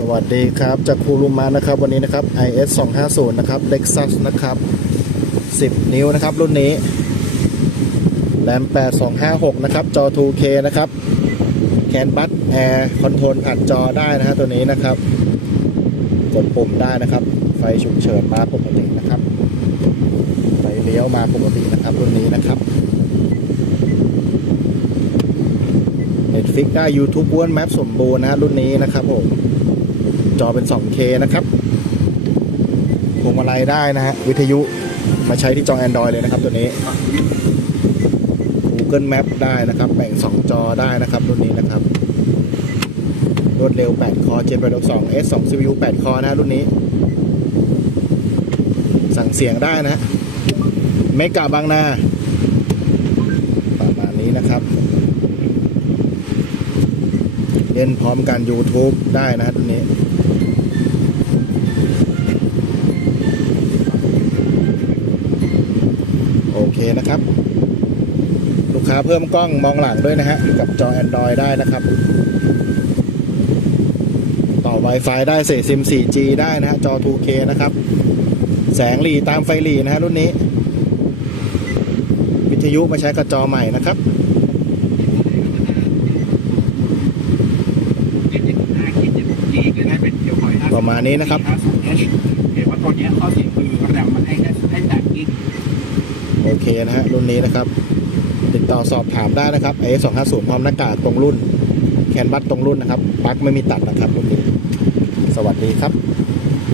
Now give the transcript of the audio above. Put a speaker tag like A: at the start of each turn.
A: สวัสดีครับจากครูรุมานะครับวันนี้นะครับ IS 250นะครับ Lexus นะครับ 10 นิ้วนะครับ รุ่นนี้แรม8256 นะครับ จอ 2K นะครับแคนบัสแอร์คอนโทรลผ่านจอได้นะฮะตัวนี้นะครับ กดปุ่มได้นะครับ ไฟฉุกเฉินมาปกตินะครับ ไฟเลี้ยวมาปกตินะครับ รุ่นนี้นะครับ Netflix ได้ YouTube Google Map สมบูรณ์นะฮะรุ่นนี้นะครับผม อเป็น 2K นะครับพวงมาลัยได้นะฮะ วิทยุมาใช้ที่จอ Android เลยนะครับตัวนี้ Google Map ได้นะครับ แบ่ง 2 จอได้นะครับรุ่นนี้นะครับ รวดเร็ว 8 คอ Gen 862 S 2 CPU 8 คอนะฮะรุ่นนี้ สั่งเสียงได้นะเมกะบางนาประมาณนี้นะครับ เล่นพร้อมกัน YouTube ได้นะฮะตัวนี้ เคนะครับ ลูกค้าเพิ่มกล้องมองหลังด้วยนะฮะกับจอ Android ได้นะครับ ต่อ Wi-Fi ได้เสซิม 4G ได้นะฮะจอ 2K นะครับ แสงหลีตามไฟหลีนะฮะรุ่นนี้ วิทยุมาใช้กับจอใหม่นะครับประมาณนี้นะครับ
B: เห็นว่าตัวเนี้ยข้อเสียคือแรมมันให้แค่ให้แตกกิก
A: โอ เคนะฮะรุ่นนี้นะครับ ติดต่อสอบถามได้นะครับ a 2 5 0พร้อมหน้ากากตรงรุ่น แคนบัสตรงรุ่นนะครับปลั๊กไม่มีตัดนะครับรุ่นนี้สวัสดีครับ